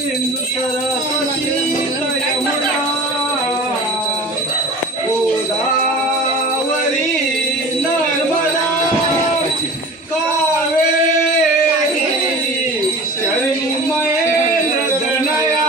सिंधू सरस्वती यमुना गोदावरी नर्मदा। कावेरी शरणी महेंद्र तनया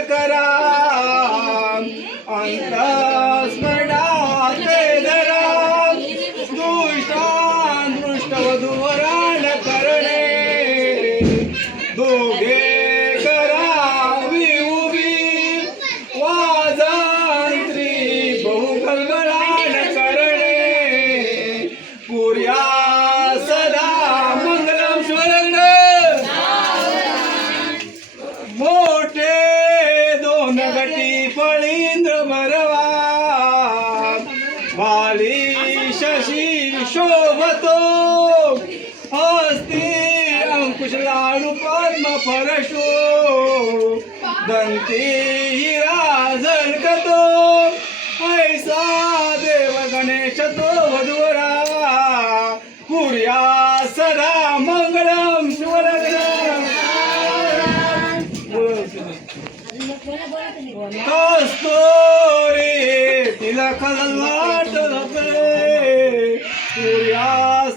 கரா அந்த मरवा वाली शशी शोभतो. हस्ती अंकुश लाडू पद्म फरशो. दंती हिरा झळकतो ऐसा देव गणेश तो. कस्तुरी तिलक लाट रपे पुर्या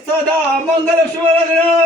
सदा मंगल शिवरग्न